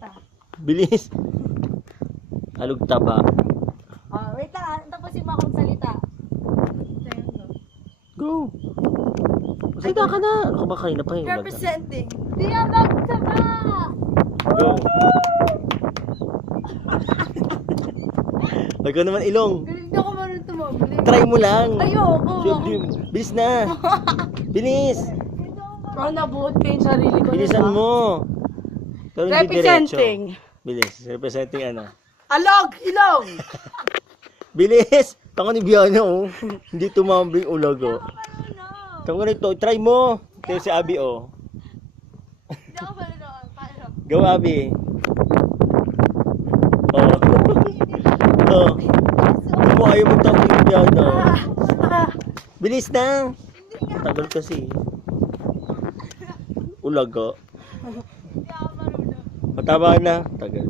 salita. Bilis. Alog taba. Wait lang, tapusin mo akong salita. Go. Salita ka na. Ano ka ba kanina pa yung ulag? Representing. Diabang taba! Go. Wag ka naman ilong. Galing ako marunong tumabli. Try mo lang. Ayoko. Bilis na. Bilis. Ako nabuot ko yung sarili ko. Bilisan mo. Pero hindi Representing. diretso. Bilis. Representing ano? Alog! Ilong! Bilis. Tango ni Biana oh. Hindi tumambling ulag oh. Tango nito. Try mo. Ito si Abby oh. Hindi ako marunong. Paano? Go Abby. Oh. Oh. Ano ayaw mo tumbling ni Biana. Bilis na. Tagal kasi. Ulag oh. Hindi ako marunong. Mataba na. Tagal.